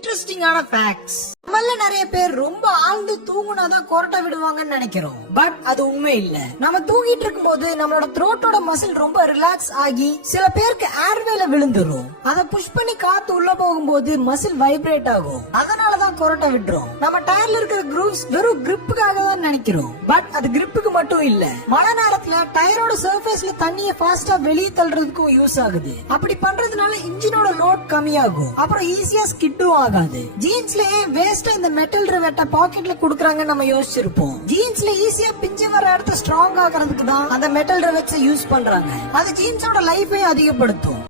இன்ட்ரெஸ்டிங்கான ஃபேக்ட்ஸ். நம்மள நிறைய பேர் ரொம்ப ஆழ்ந்து தூங்குனாதான் கொரட்டை விடுவாங்கன்னு நினைக்கிறோம். பட் அது உண்மை இல்ல. நம்ம தூங்கிட்டு இருக்கும் போது நம்மளோட த்ரோட்டோட மசில் ரொம்ப ரிலாக்ஸ் ஆகி சில பேருக்கு ஏர்வேல விழுந்துரும். அதை புஷ் பண்ணி காத்து உள்ள போகும்போது மசில் வைப்ரேட் ஆகும். அதனாலதான் கொரட்டை விட்டுரும். நம்ம டயர்ல இருக்கிற grooves வெறும் கிரிப்புக்காக தான் நினைக்கிறோம். பட் அது கிரிப்புக்கு மட்டும் இல்ல. மழை நேரத்துல டயரோட சர்ஃபேஸ்ல தண்ணியை ஃபாஸ்டா வெளியே தள்ளுறதுக்கும் யூஸ் ஆகுது. அப்படி பண்றதுனால இன்ஜினோட லோட் கம்மியாகும். அப்புறம் ஈஸியா ஸ்கிட்டும் ஆகாது. ஜீன்ஸ்லயே வேஸ்டா இந்த மெட்டல் ரிவெட்ட பாக்கெட்ல குடுக்கறாங்க நம்ம யோசிச்சிருப்போம். ஜீன்ஸ்ல ஈஸியா பிஞ்சு வர இடத்த ஸ்ட்ராங் ஆகிறதுக்கு தான் அந்த மெட்டல் ரிவெட்ஸ் யூஸ் பண்றாங்க. அது ஜீன்ஸோட லைஃபை அதிகப்படுத்தும்.